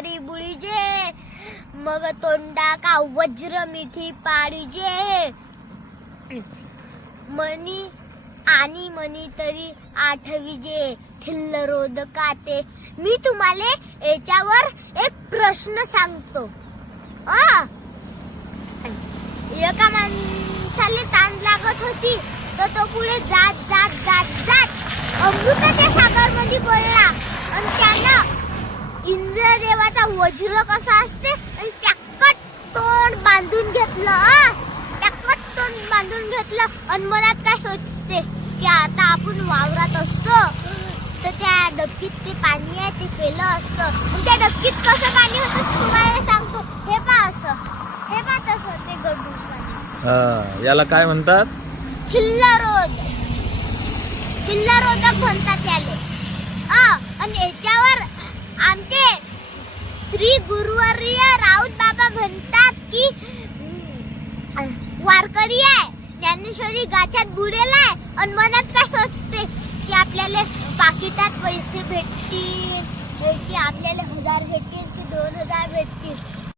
करी बुळीजे, मग तोंडा का वज्र मिठी पाडीजे, मनी आणि मनी तरी आठवीजे, थिल्ल रोद काते. मी तुम्हाला याच्यावर एक प्रश्न सांगतो. एका माणसाला ताण लागत होती, तर तो पुढे जात जात जात जात अमृताच्या सागर मध्ये पडला आणि त्यानं इंद्रदेवाचा वज्र कसा असते आणि टॅक्कट तोंड बांधून घेतलं. टॅक्कट तोंड बांधून घेतलं आणि मनात काय सोचते की आता आपण वावरात असतो तर त्या डबकीत ते पाणी आहे ते पेलं असतं. त्या डबकीत कसं पाणी होतं तुम्हाला सांगतो. हे पा असं, हे पा तसं ते गडून पाणी. याला काय म्हणतात? थिल्लरोध. थिल्लरोधक म्हणतात याले. आणि याच्यावर आमचे श्री गुरुवर्य राऊत बाबा म्हणतात की वारकरी आहे, ज्ञानेश्वरी गाछात बुडेला आहे आणि मनात काय सोचते की आपल्याला पाकिटात पैसे भेटतील, की आपल्याला 1000 भेटतील की 2000 भेटतील.